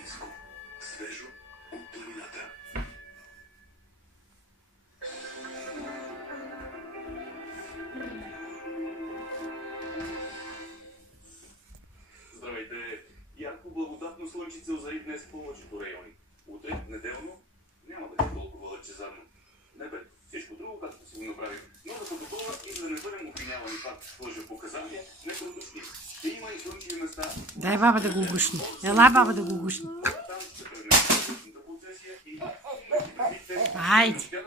Планинско. Свежо от долината. Здравейте! Ярко благодатно слънчице озари днес в повечето райони. Утре, неделно, няма да е толкова лъчезарно. Не бе, всичко друго, както си го направим. Но да се готова и за да не бъдем обвинявани пак в лъжепоказания, нека уточним. Ще има и слънчеви места. Дай баба да го гушни. Ела баба да го гушни. Там ще преминем процесия и... Айде.